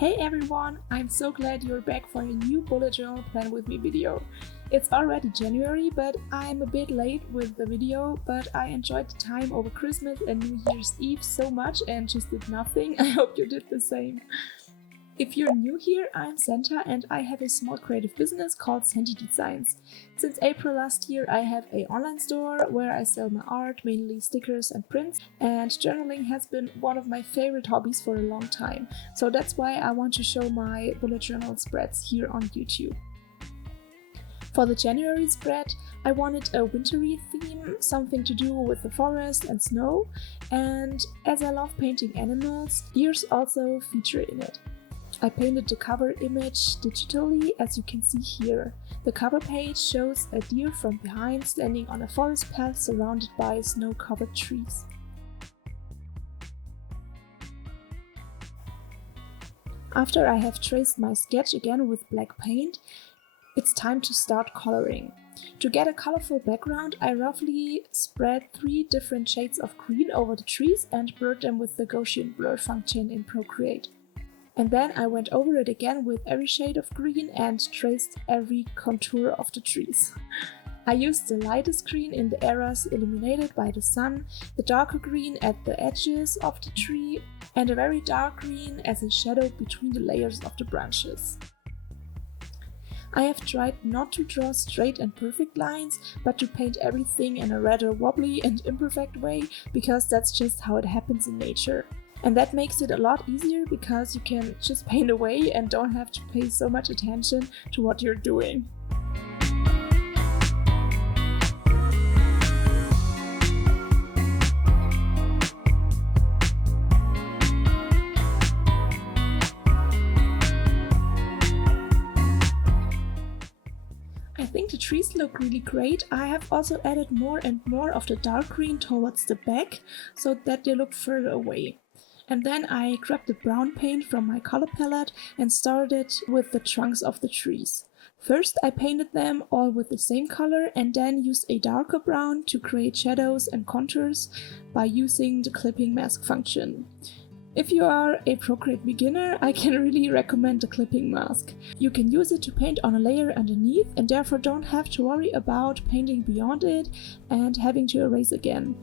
Hey everyone, I'm so glad you're back for a new bullet journal plan with me video. It's already January, but I'm a bit late with the video, but I enjoyed the time over Christmas and New Year's Eve so much and just did nothing. I hope you did the same. If you're new here, I'm Santa and I have a small creative business called Santi Designs. Since April last year I have an online store where I sell my art, mainly stickers and prints, and journaling has been one of my favorite hobbies for a long time. So that's why I want to show my bullet journal spreads here on YouTube. For the January spread, I wanted a wintry theme, something to do with the forest and snow, and as I love painting animals, deers also feature in it. I painted the cover image digitally, as you can see here. The cover page shows a deer from behind standing on a forest path surrounded by snow-covered trees. After I have traced my sketch again with black paint, it's time to start coloring. To get a colorful background, I roughly spread 3 different shades of green over the trees and blurred them with the Gaussian blur function in Procreate. And then I went over it again with every shade of green and traced every contour of the trees. I used the lightest green in the areas illuminated by the sun, the darker green at the edges of the tree, and a very dark green as a shadow between the layers of the branches. I have tried not to draw straight and perfect lines, but to paint everything in a rather wobbly and imperfect way, because that's just how it happens in nature. And that makes it a lot easier because you can just paint away and don't have to pay so much attention to what you're doing. I think the trees look really great. I have also added more and more of the dark green towards the back so that they look further away. And then I grabbed the brown paint from my color palette and started with the trunks of the trees. First I painted them all with the same color and then used a darker brown to create shadows and contours by using the clipping mask function. If you are a Procreate beginner, I can really recommend the clipping mask. You can use it to paint on a layer underneath and therefore don't have to worry about painting beyond it and having to erase again.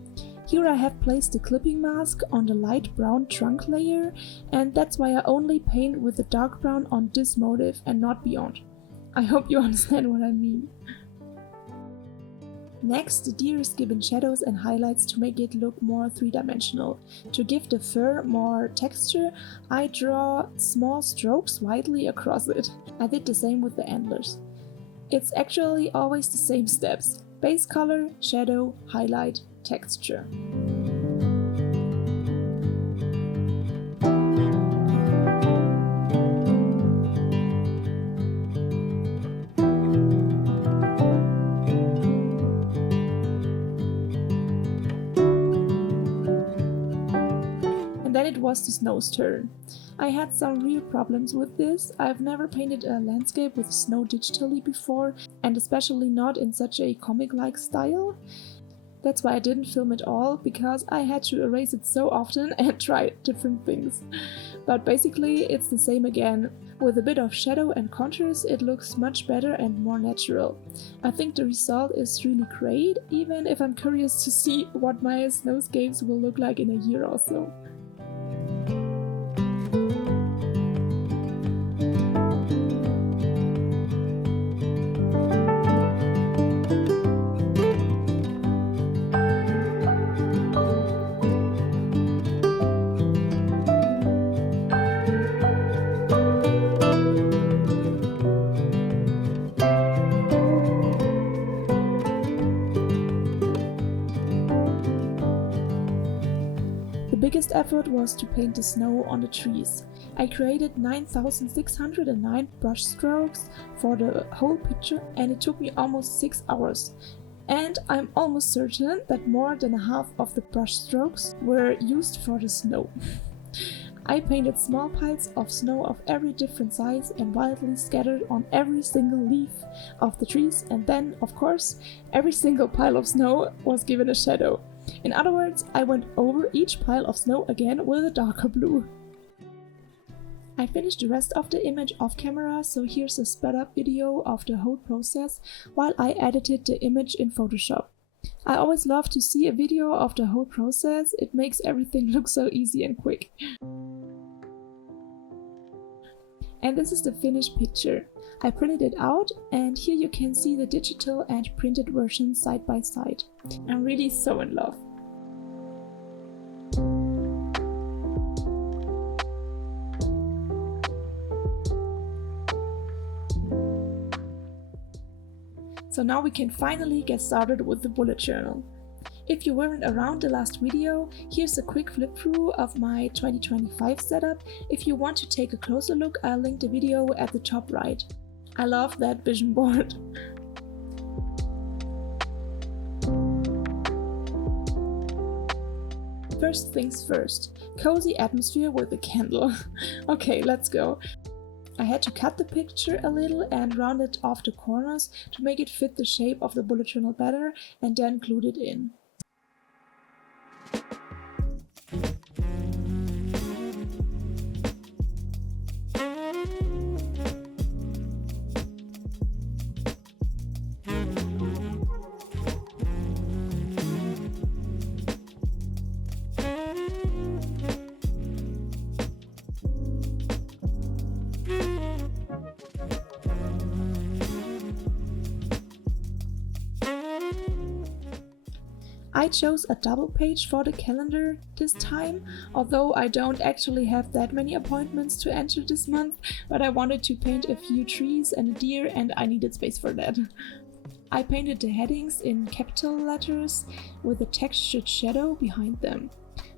Here I have placed the clipping mask on the light brown trunk layer, and that's why I only paint with the dark brown on this motif and not beyond. I hope you understand what I mean. Next, the deer is given shadows and highlights to make it look more three-dimensional. To give the fur more texture, I draw small strokes widely across it. I did the same with the antlers. It's actually always the same steps: base color, shadow, highlight, texture. And then it was the snow's turn. I had some real problems with this. I've never painted a landscape with snow digitally before, and especially not in such a comic-like style. That's why I didn't film it all, because I had to erase it so often and try different things. But basically it's the same again. With a bit of shadow and contours it looks much better and more natural. I think the result is really great, even if I'm curious to see what my snowscapes will look like in a year or so. The biggest effort was to paint the snow on the trees. I created 9,609 brush strokes for the whole picture and it took me almost 6 hours. And I'm almost certain that more than half of the brush strokes were used for the snow. I painted small piles of snow of every different size and wildly scattered on every single leaf of the trees, and then, of course, every single pile of snow was given a shadow. In other words, I went over each pile of snow again with a darker blue. I finished the rest of the image off camera, so here's a sped up video of the whole process while I edited the image in Photoshop. I always love to see a video of the whole process, it makes everything look so easy and quick. And this is the finished picture. I printed it out and here you can see the digital and printed versions side by side. I'm really so in love. So now we can finally get started with the bullet journal. If you weren't around the last video, here's a quick flip through of my 2025 setup. If you want to take a closer look, I'll link the video at the top right. I love that vision board. First things first, cozy atmosphere with a candle. Okay, let's go. I had to cut the picture a little and round it off the corners to make it fit the shape of the bullet journal better and then glued it in. I chose a double page for the calendar this time, although I don't actually have that many appointments to enter this month, but I wanted to paint a few trees and a deer and I needed space for that. I painted the headings in capital letters with a textured shadow behind them.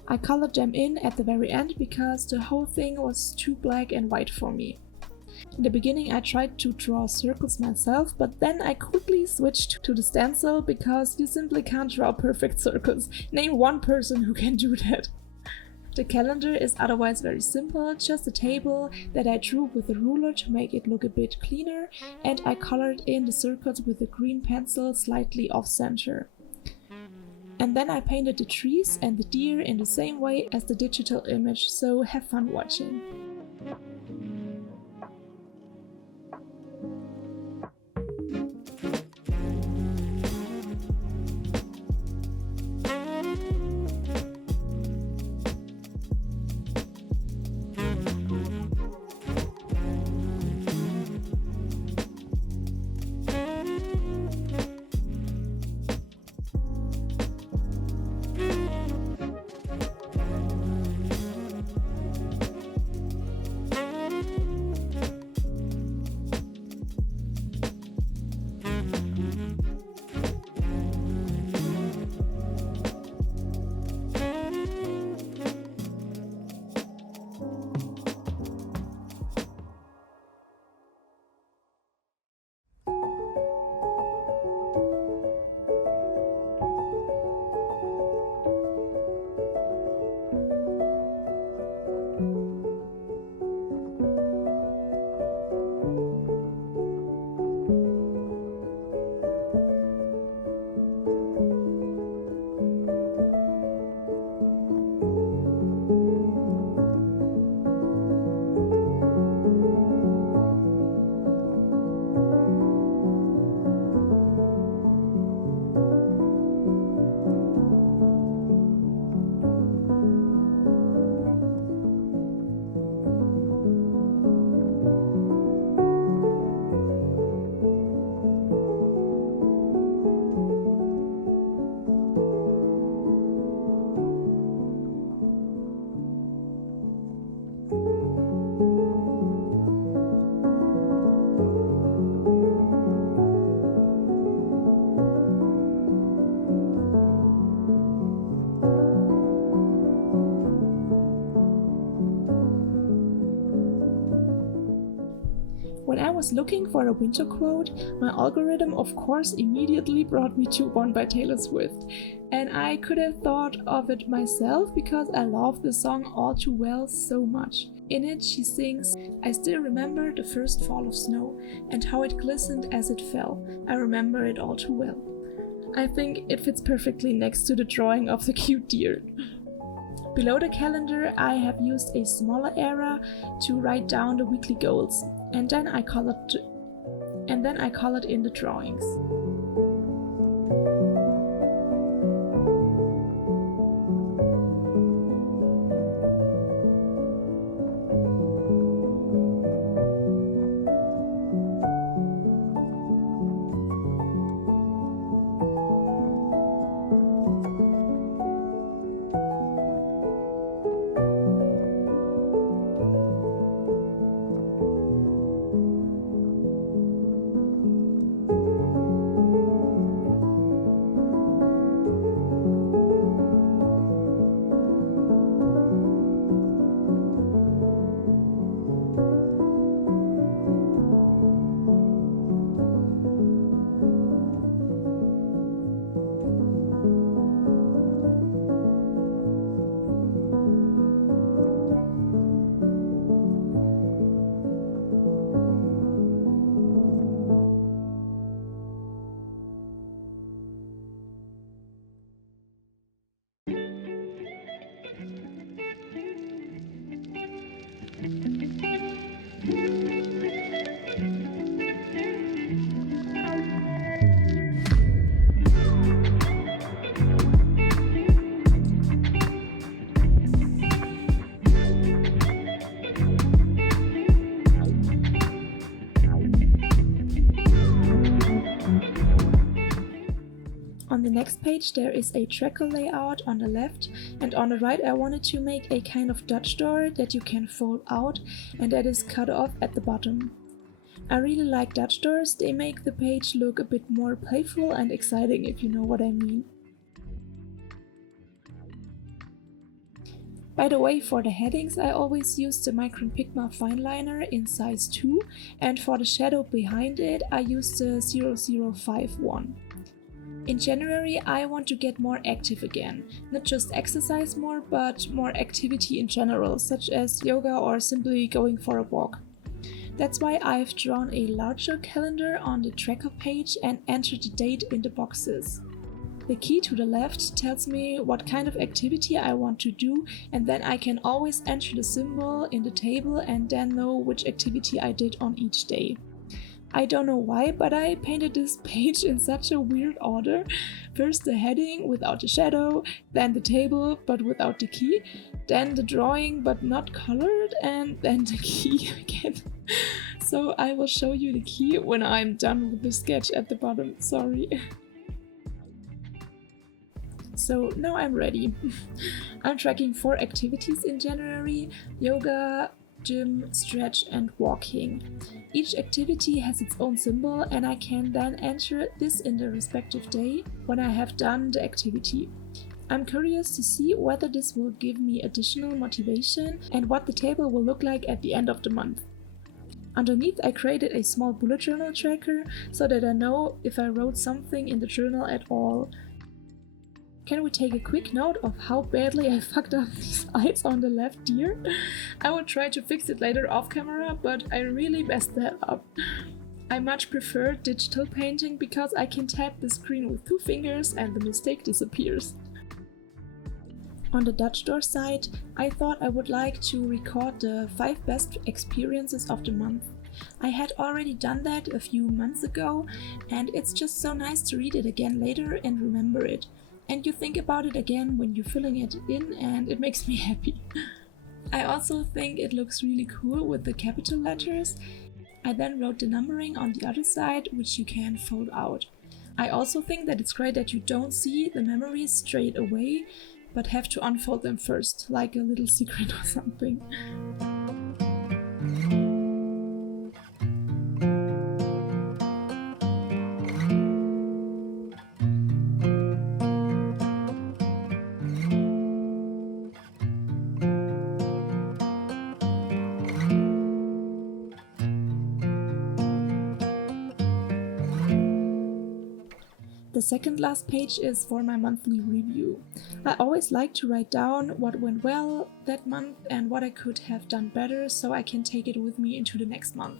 I colored them in at the very end because the whole thing was too black and white for me. In the beginning I tried to draw circles myself, but then I quickly switched to the stencil because you simply can't draw perfect circles. Name one person who can do that. The calendar is otherwise very simple, just a table that I drew with a ruler to make it look a bit cleaner, and I colored in the circles with a green pencil slightly off center. And then I painted the trees and the deer in the same way as the digital image, so have fun watching. When I was looking for a winter quote, my algorithm of course immediately brought me to One by Taylor Swift. And I could have thought of it myself because I love the song All Too Well so much. In it she sings, "I still remember the first fall of snow and how it glistened as it fell. I remember it all too well." I think it fits perfectly next to the drawing of the cute deer. Below the calendar, I have used a smaller area to write down the weekly goals, and then I colored in the drawings. On the next page there is a tracker layout on the left, and on the right I wanted to make a kind of Dutch door that you can fold out and that is cut off at the bottom. I really like Dutch doors, they make the page look a bit more playful and exciting, if you know what I mean. By the way, for the headings I always use the Micron Pigma Finliner in size 2, and for the shadow behind it I use the 0051. In January I want to get more active again, not just exercise more, but more activity in general, such as yoga or simply going for a walk. That's why I've drawn a larger calendar on the tracker page and entered the date in the boxes. The key to the left tells me what kind of activity I want to do, and then I can always enter the symbol in the table and then know which activity I did on each day. I don't know why, but I painted this page in such a weird order. First the heading without the shadow, then the table but without the key, then the drawing but not colored, and then the key again. So I will show you the key when I'm done with the sketch at the bottom, sorry. So now I'm ready. I'm tracking 4 activities in January: yoga, gym, stretch and walking. Each activity has its own symbol and I can then enter this in the respective day when I have done the activity. I'm curious to see whether this will give me additional motivation and what the table will look like at the end of the month. Underneath I created a small bullet journal tracker so that I know if I wrote something in the journal at all. Can we take a quick note of how badly I fucked up these eyes on the left deer? I will try to fix it later off camera, but I really messed that up. I much prefer digital painting because I can tap the screen with 2 fingers and the mistake disappears. On the Dutch door side, I thought I would like to record the 5 best experiences of the month. I had already done that a few months ago, and it's just so nice to read it again later and remember it. And you think about it again when you're filling it in, and it makes me happy. I also think it looks really cool with the capital letters. I then wrote the numbering on the other side, which you can fold out. I also think that it's great that you don't see the memories straight away, but have to unfold them first, like a little secret or something. The second last page is for my monthly review. I always like to write down what went well that month and what I could have done better so I can take it with me into the next month.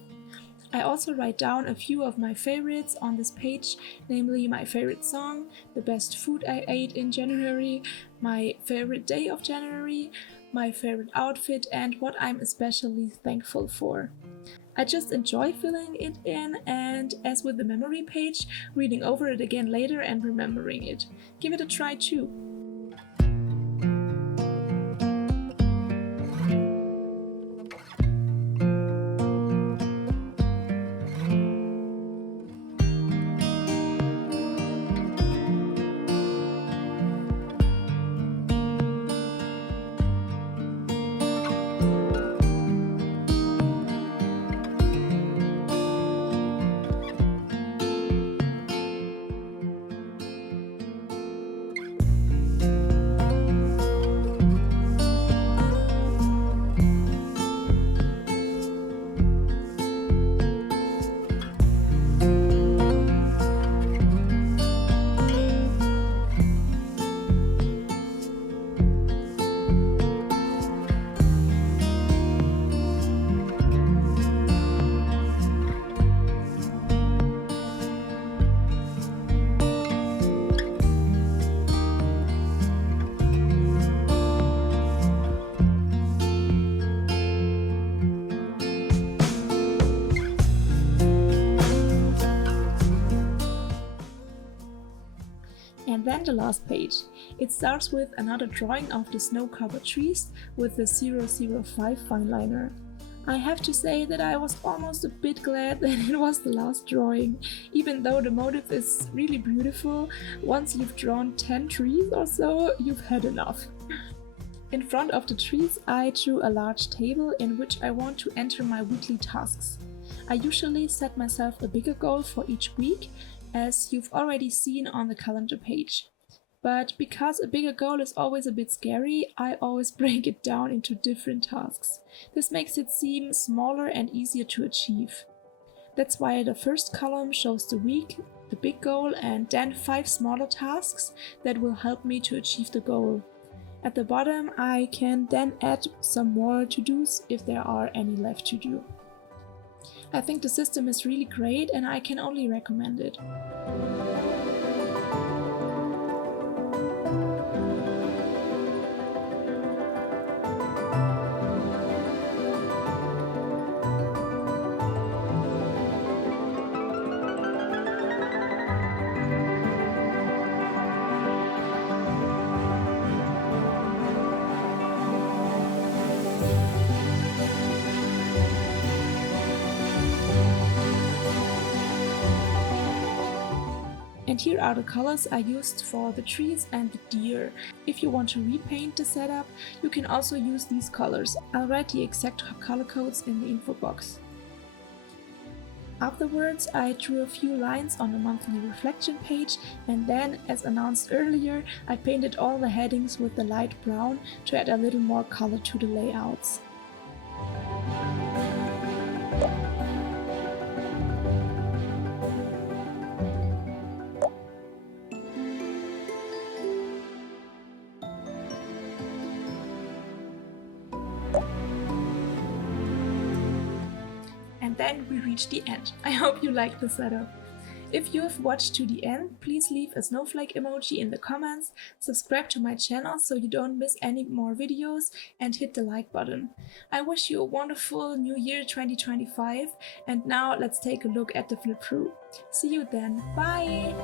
I also write down a few of my favorites on this page, namely my favorite song, the best food I ate in January, my favorite day of January, my favorite outfit, and what I'm especially thankful for. I just enjoy filling it in, and as with the memory page, reading over it again later and remembering it. Give it a try too. And then the last page. It starts with another drawing of the snow-covered trees with the 005 fineliner. I have to say that I was almost a bit glad that it was the last drawing. Even though the motif is really beautiful, once you've drawn 10 trees or so, you've had enough. In front of the trees, I drew a large table in which I want to enter my weekly tasks. I usually set myself a bigger goal for each week, as you've already seen on the calendar page. But because a bigger goal is always a bit scary, I always break it down into different tasks. This makes it seem smaller and easier to achieve. That's why the first column shows the week, the big goal, and then 5 smaller tasks that will help me to achieve the goal. At the bottom, I can then add some more to-dos if there are any left to do. I think the system is really great and I can only recommend it. And here are the colors I used for the trees and the deer. If you want to repaint the setup, you can also use these colors. I'll write the exact color codes in the info box. Afterwards, I drew a few lines on the monthly reflection page, and then, as announced earlier, I painted all the headings with the light brown to add a little more color to the layouts. And then we reach the end. I hope you liked the setup. If you have watched to the end, please leave a snowflake emoji in the comments, subscribe to my channel so you don't miss any more videos, and hit the like button. I wish you a wonderful new year 2025, and now let's take a look at the flip through. See you then, bye!